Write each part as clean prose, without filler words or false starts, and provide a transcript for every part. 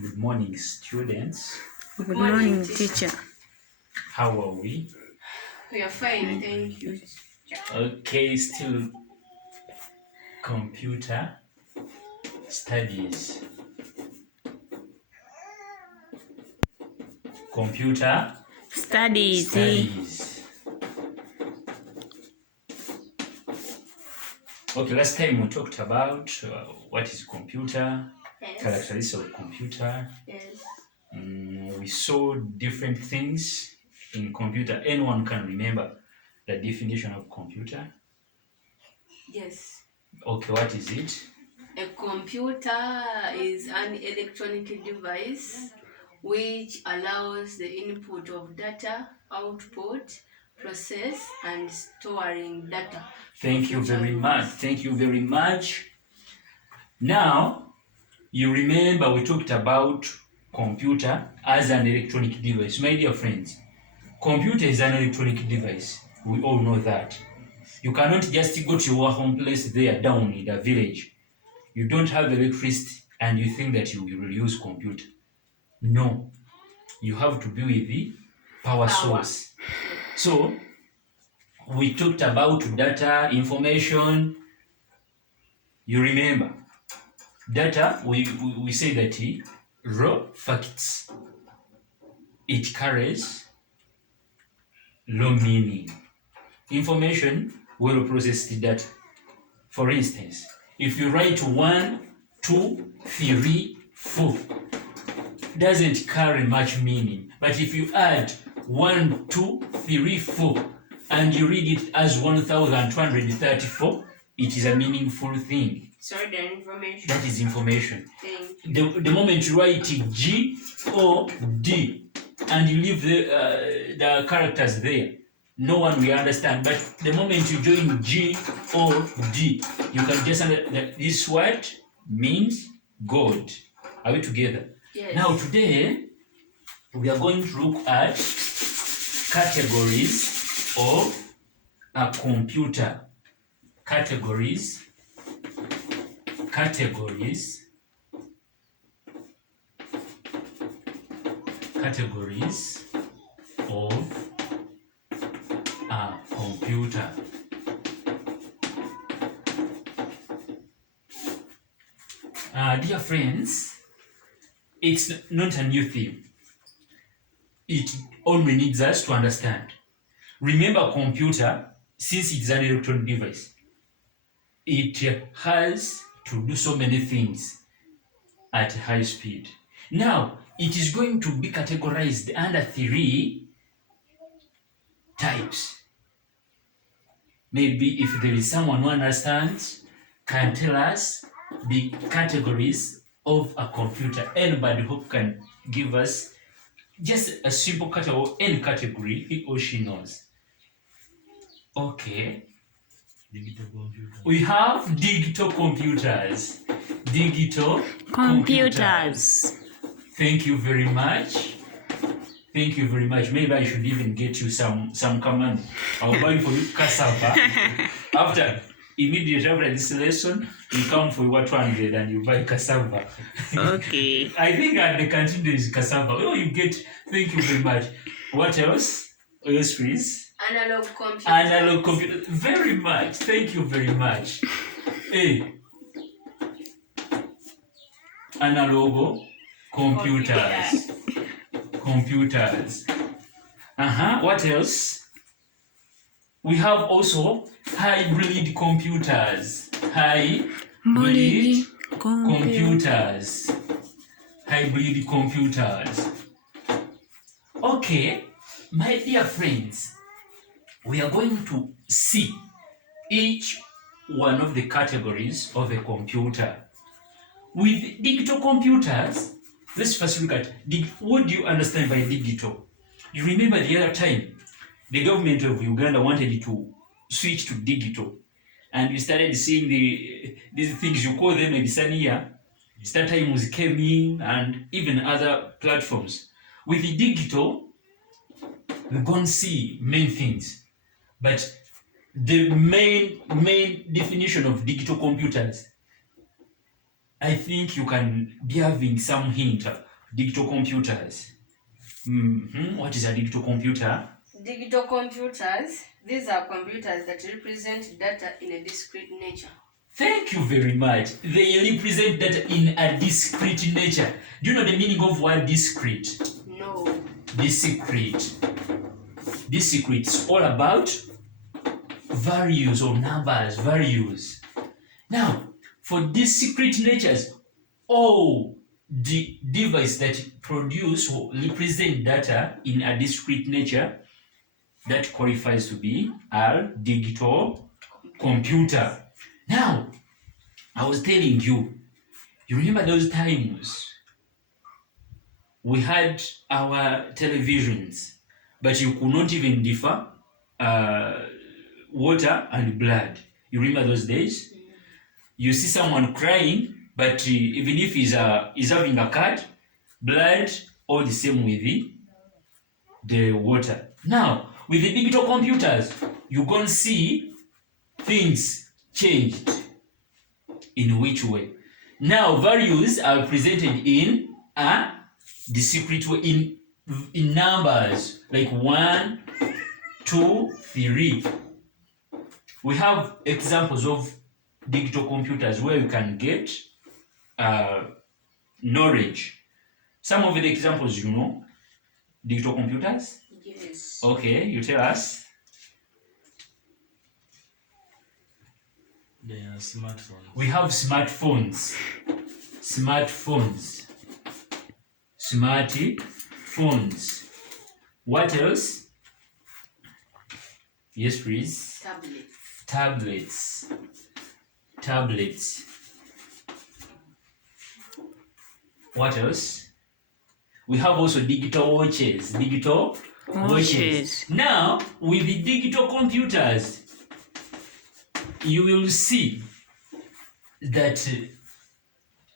Good morning, students. Good morning, teacher. How are we? We are fine, thank you. Okay, still computer studies. Computer Studies. studies. Okay, last time we talked about what is computer, characteristics of computer. Yes. We saw different things in computer. Anyone can remember the definition of computer? Yes. Okay, what is it? A computer is an electronic device which allows the input of data, output, process, and storing data. Thank you very much. Thank you very much. Now, you remember we talked about computer as an electronic device. My dear friends, computer is an electronic device. We all know that. You cannot just go to your home place there down in the village. You don't have electricity and you think that you will use computer. No. You have to be with the power source. So, we talked about data, information. You remember, data, we say that raw facts. It carries low meaning. Information, well processed data. For instance, if you write 1, 2, 3, 4, doesn't carry much meaning. But if you add 1, 2, 3, 4, and you read it as 1234, it is a meaningful thing. Sorry, the information. That is information. The moment you write G or D and you leave the characters there, no one will understand. But the moment you join G or D, you can just understand that this word means God. Are we together? Yes. Now today, we are going to look at categories of a computer. Categories of a computer. Dear friends, it's not a new thing. It only needs us to understand. Remember, computer, since it's an electronic device, it has to do so many things at high speed. Now, it is going to be categorized under 3 types. Maybe if there is someone who understands, can tell us the categories of a computer. Anybody who can give us just a simple category, any category he or she knows. Okay. We have digital computers. Digital computers. Thank you very much. Thank you very much. Maybe I should even get you some command. I'll buy for you cassava. Immediately after this lesson, you come for your 200 and you buy cassava. Okay. I think at the canteen there is cassava. Oh, you get. Thank you very much. What else? Yes, please. Analog computer. Analog computer. Very much. Thank you very much. Hey. Analog computers. Computers. What else? We have also hybrid computers. Hybrid computers. Hybrid computers. Okay, my dear friends, we are going to see each one of the categories of a computer. With digital computers, let's first look at what do you understand by digital? You remember the other time, the government of Uganda wanted to switch to digital, and we started seeing these things, you call them Ebisania, StarTimes came in, and even other platforms. With the digital, we're going to see main things, but the main definition of digital computers, I think you can be having some hint Digital computers. What is a digital computer? Digital computers, these are computers that represent data in a discrete nature. Thank you very much. They represent data in a discrete nature. Do you know the meaning of word discrete? No. Discrete. Discrete is all about values or numbers, values. Now, for discrete natures, all the devices that produce or represent data in a discrete nature, that qualifies to be a digital computer. Now, I was telling you, you remember those times we had our televisions, but you could not even differ water and blood. You remember those days? You see someone crying, but even if he's having a cut, blood all the same with the water. Now, with the digital computers, you can see things changed. In which way? Now, values are presented in a discrete way, in numbers, like 1, 2, 3. We have examples of digital computers where you can get knowledge. Some of the examples, you know, digital computers? Yes. Okay, you tell us. They are smartphones. We have smartphones. Smartphones. Smartphones. What else? Yes, please. Tablets. Tablets. Tablets. What else? We have also digital watches. Digital watches. Now, with the digital computers, you will see that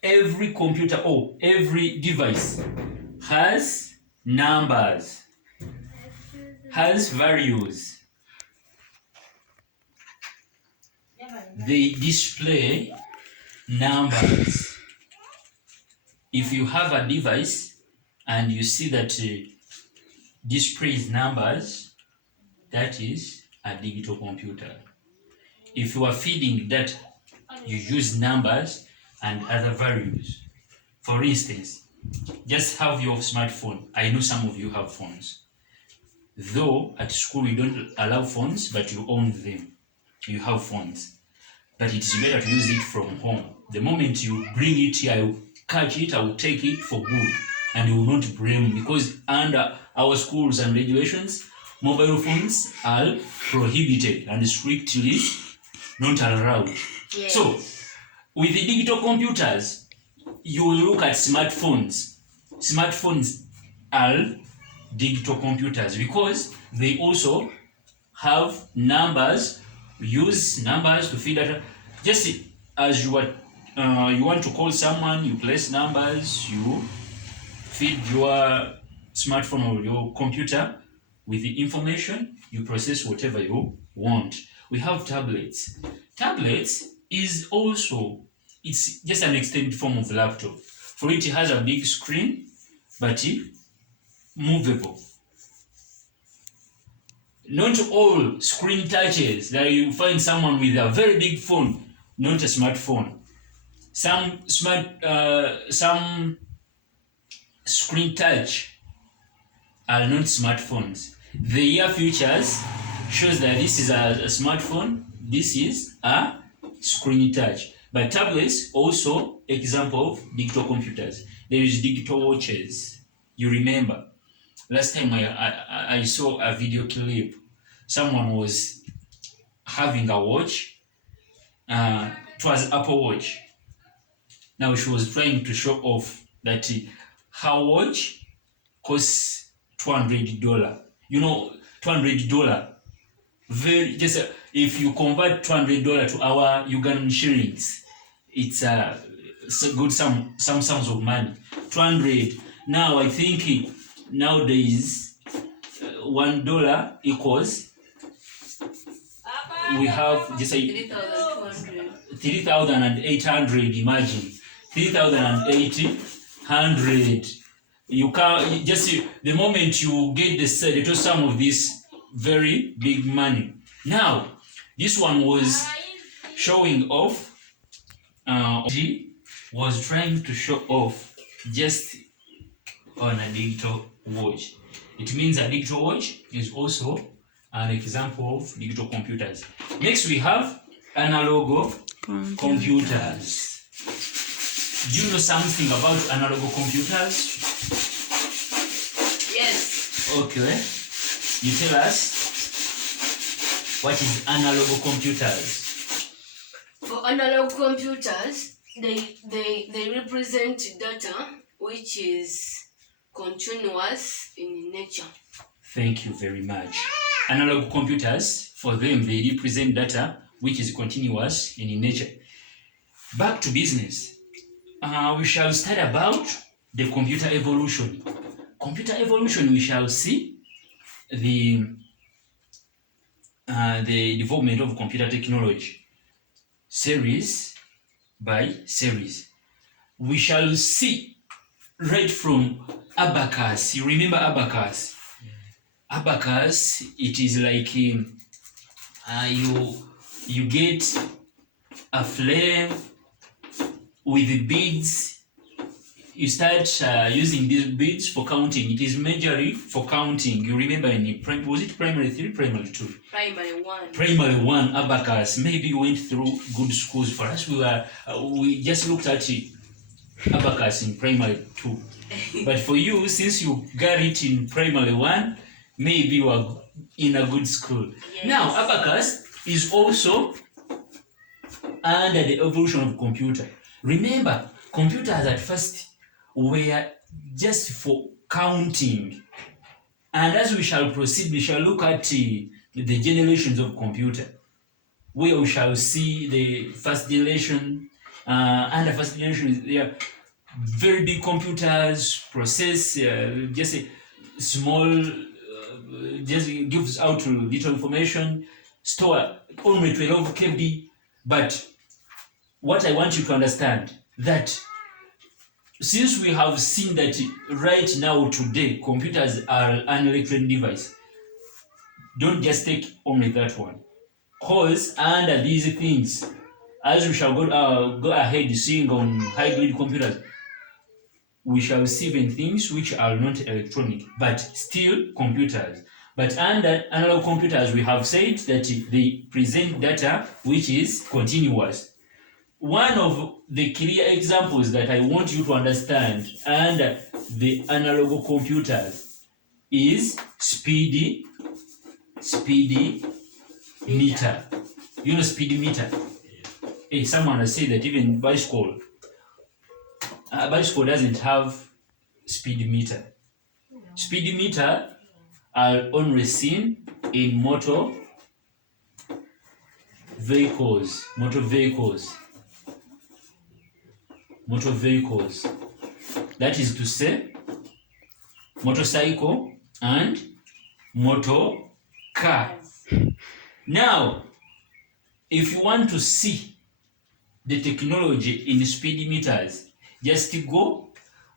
every computer or every device has numbers, has values. They display numbers. If you have a device and you see that displays numbers, that is a digital computer. If you are feeding data, you use numbers and other values. For instance, just have your smartphone. I know some of you have phones. Though at school you don't allow phones, but you own them. You have phones. But it's better to use it from home. The moment you bring it here, I will catch it, I will take it for good. And you will not blame me, because under our schools and regulations, mobile phones are prohibited and strictly not allowed. Yes. So, with the digital computers, you will look at smartphones. Smartphones are digital computers because they also have numbers. Use numbers to feed data. Just as you want to call someone, you place numbers, you feed your smartphone or your computer with the information, you process whatever you want. We have tablets. Tablets is also, it's just an extended form of laptop. For it has a big screen, but movable. Not all screen touches that you find someone with a very big phone, not a smartphone. Some screen touch are not smartphones. The ear features shows that this is a smartphone, this is a screen touch. But tablets also example of digital computers. There is digital watches. You remember last time I saw a video clip. Someone was having a watch. It was Apple Watch. Now she was trying to show off that her watch costs $200. You know, $200. Very just if you convert $200 to our Ugandan shillings, it's a good some sums of money. 200. Now I think nowadays $1 equals, we have just 3,800. Imagine 3,800. You can't the moment you get the total sum of this very big money. Now, this one was showing off. G was trying to show off just on a digital watch. It means a digital watch is also an example of digital computers. Next, we have analog computers. Do you know something about analog computers? Yes. Okay. You tell us what is analog computers? For analog computers, they represent data which is continuous in nature. Thank you very much. Analog computers, for them, they represent data which is continuous in nature. Back to business. We shall start about the computer evolution. Computer evolution, we shall see the development of computer technology, series by series. We shall see right from abacus. You remember abacus? Abacus, it is like you get a flame with the beads. You start using these beads for counting. It is majorly for counting. You remember was it primary 3, primary 2? Primary 1. Primary 1 abacus. Maybe you went through good schools. For us, we just looked at abacus in primary 2. But for you, since you got it in primary 1, maybe you are in a good school. Yes. Now, abacus is also under the evolution of computer. Remember, computers at first were just for counting. And as we shall proceed, we shall look at the generations of computer, where we shall see the first generation, and the first generation, they are very big computers, process just a small, just gives out little information, store only 12 KB. But what I want you to understand that since we have seen that right now today computers are an electronic device, don't just take only that one. Cause under these things, as we shall go ahead seeing on hybrid computers, we shall see even things which are not electronic, but still computers. But under analog computers, we have said that they present data which is continuous. One of the clear examples that I want you to understand under the analog computers is speed meter. You know speed meter? Hey, someone has said that even bicycle doesn't have speed meter. Speed meter are only seen in motor vehicles. That is to say, motorcycle and motor car. Now, if you want to see the technology in speed meters, just go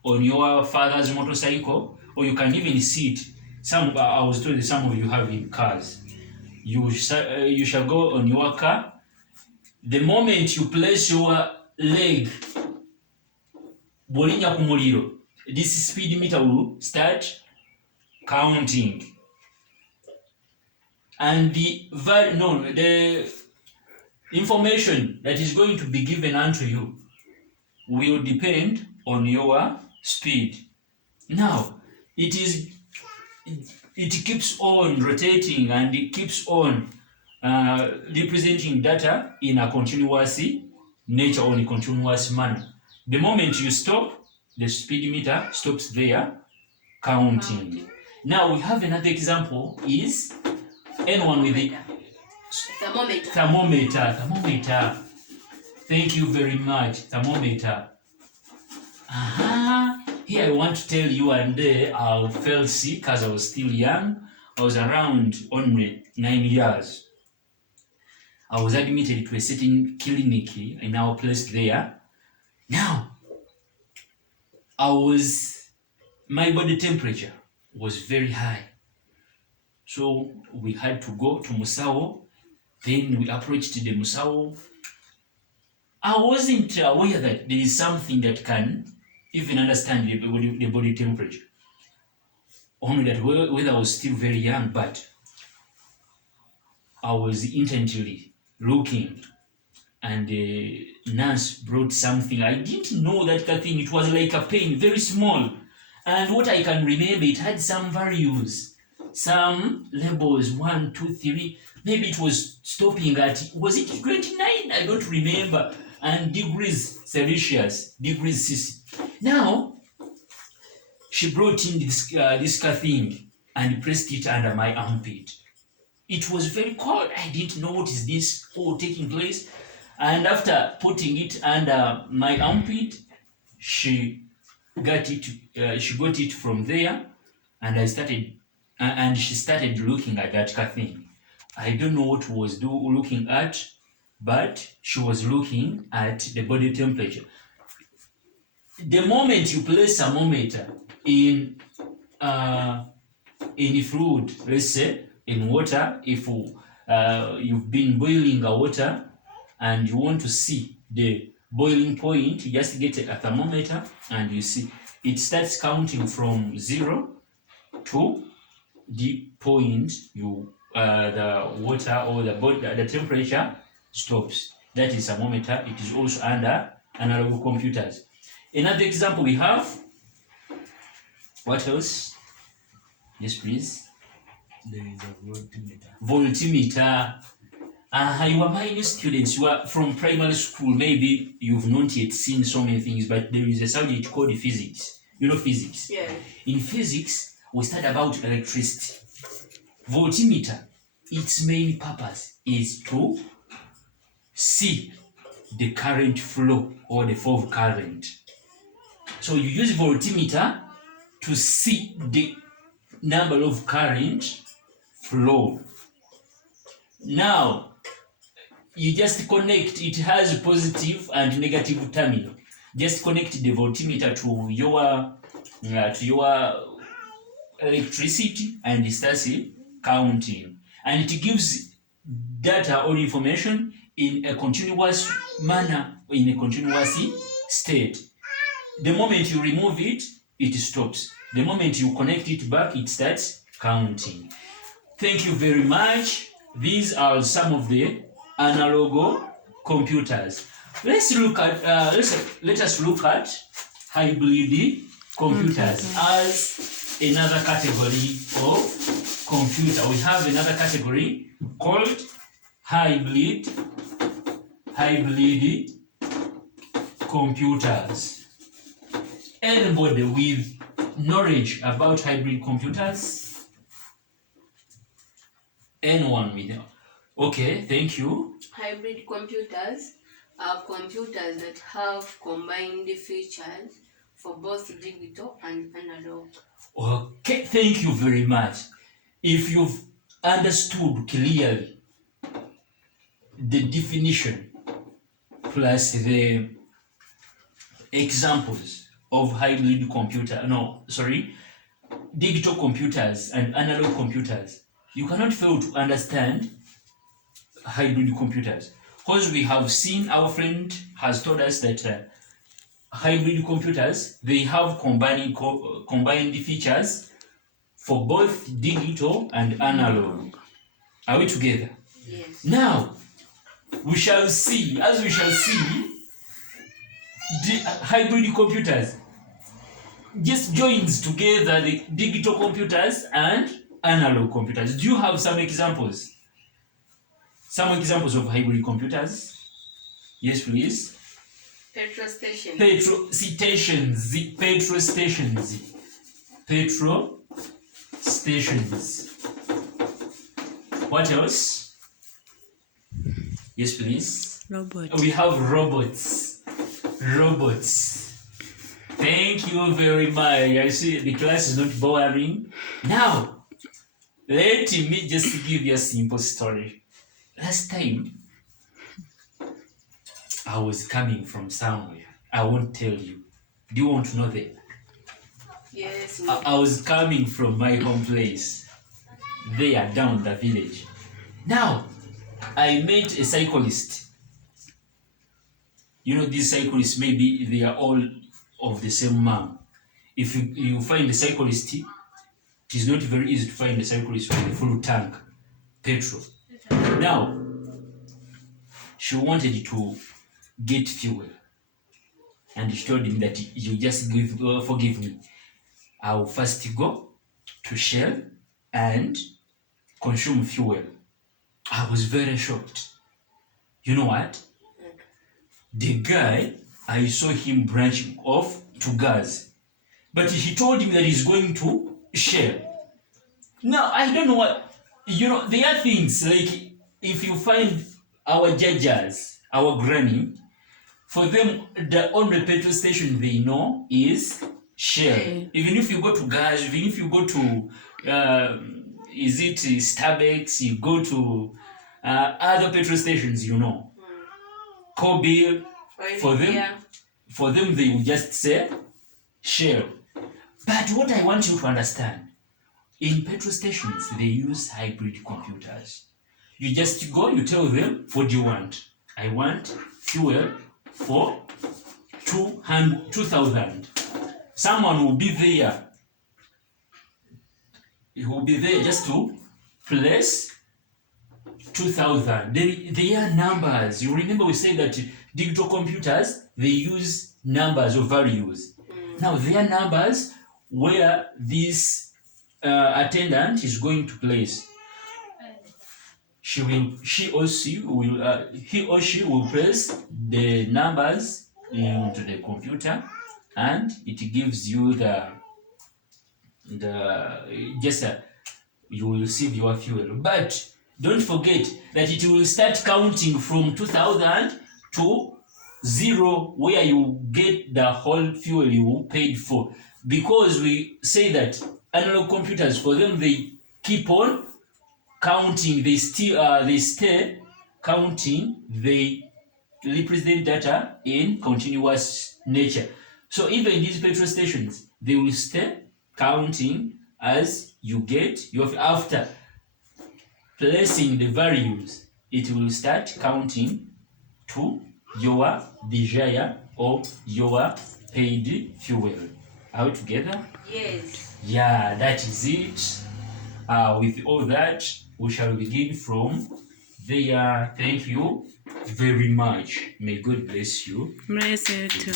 on your father's motorcycle, or you can even see it. I was told that some of you have in cars. You shall go on your car. The moment you place your leg, bolinya ku muliro, this speed meter will start counting. And the information that is going to be given unto you will depend on your speed. Now, it keeps on rotating and it keeps on representing data in a continuous nature or in a continuous manner. The moment you stop, the speed meter stops there counting. Now we have another example is anyone with the thermometer. Thank you very much. Thermometer. Here I want to tell you, and I fell sick as I was still young. I was around only 9 years. I was admitted to a certain clinic in our place there. Now, I was my body temperature was very high. So we had to go to Musao. Then we approached the Musao. I wasn't aware that there is something that can even understand the body temperature. Only that whether I was still very young, but I was intently looking, and the nurse brought something. I didn't know that thing. It was like a pen, very small. And what I can remember, it had some values, some labels, 1, 2, 3. Maybe it was stopping at, was it 29? I don't remember. And degrees Celsius, degrees Celsius. Now, she brought in this thing and pressed it under my armpit. It was very cold. I didn't know what is this all taking place. And after putting it under my armpit, she got it. She got it from there, and and she started looking at that thing. I don't know what was looking at, but she was looking at the body temperature. The moment you place a thermometer in fluid, let's say in water, if you've been boiling a water and you want to see the boiling point, you just get a thermometer and you see it starts counting from 0 to the point the water or the temperature stops. That is thermometer. It is also under analog computers. Another example we have. What else? Yes, please. There is a voltimeter. Voltimeter. You are my new students. You are from primary school. Maybe you've not yet seen so many things, but there is a subject called physics. You know physics? Yeah. In physics, we study about electricity. Voltimeter, its main purpose is to see the current flow or the flow of current. So you use voltimeter to see the number of current flow. Now, you just connect, it has positive and negative terminal. Just connect the voltimeter to your electricity and it starts counting. And it gives data or information in a continuous manner, in a continuous state. The moment you remove it, it stops. The moment you connect it back, it starts counting. Thank you very much. These are some of the analog computers. Let us look at hybrid computers as another category of computer. We have another category called hybrid computers. Anybody with knowledge about hybrid computers? Anyone with them? Okay, thank you. Hybrid computers are computers that have combined features for both digital and analog. Okay, thank you very much. If you've understood clearly the definition plus the examples of hybrid digital computers and analog computers, you cannot fail to understand hybrid computers. Because we have seen, our friend has told us that hybrid computers, they have combined features for both digital and analog. Are we together? Yes. Now, as we shall see, the hybrid computers just joins together the digital computers and analog computers. Do you have some examples? Some examples of hybrid computers? Yes, please. Petrol stations. Petrol stations. What else? Yes, please. Robot. We have robots. Thank you very much. I see the class is not boring. Now, let me just give you a simple story. Last time, I was coming from somewhere. I won't tell you. Do you want to know that? Yes. I was coming from my home place, there down the village. Now, I met a cyclist. You know, these cyclists, maybe they are all of the same mom. If you find a cyclist, it is not very easy to find a cyclist with a full tank petrol. Now, she wanted to get fuel, and she told him that you just forgive me. I'll first go to Shell and consume fuel. I was very shocked. You know what? The guy, I saw him branching off to gas, but he told him that he's going to Shell. Now, I don't know what, there are things like if you find our judges, our granny, for them, the only petrol station they know is Shell. Even if you go to gas, even if you go to, is it Starbucks, you go to other petrol stations, Kobil, for them they will just say Shell. But what I want you to understand, in petrol stations, they use hybrid computers. You just go, you tell them, what do you want? I want fuel for 2,000. Someone will be there. He will be there just to place 2,000. They are numbers. You remember we said that digital computers, they use numbers or values. Now, they are numbers where this attendant is going to place. He or she will press the numbers into the computer, and it gives you you will receive your fuel. But don't forget that it will start counting from 2,000 to 0, where you get the whole fuel you paid for. Because we say that analog computers, for them, they keep on counting, they stay counting, they represent data in continuous nature. So even these petrol stations, they will stay counting as you get your, after placing the values, it will start counting to your desire or your paid fuel. Are we together? Yes. Yeah, that is it. With all that, we shall begin from there. Thank you very much. May God bless you. Bless you too.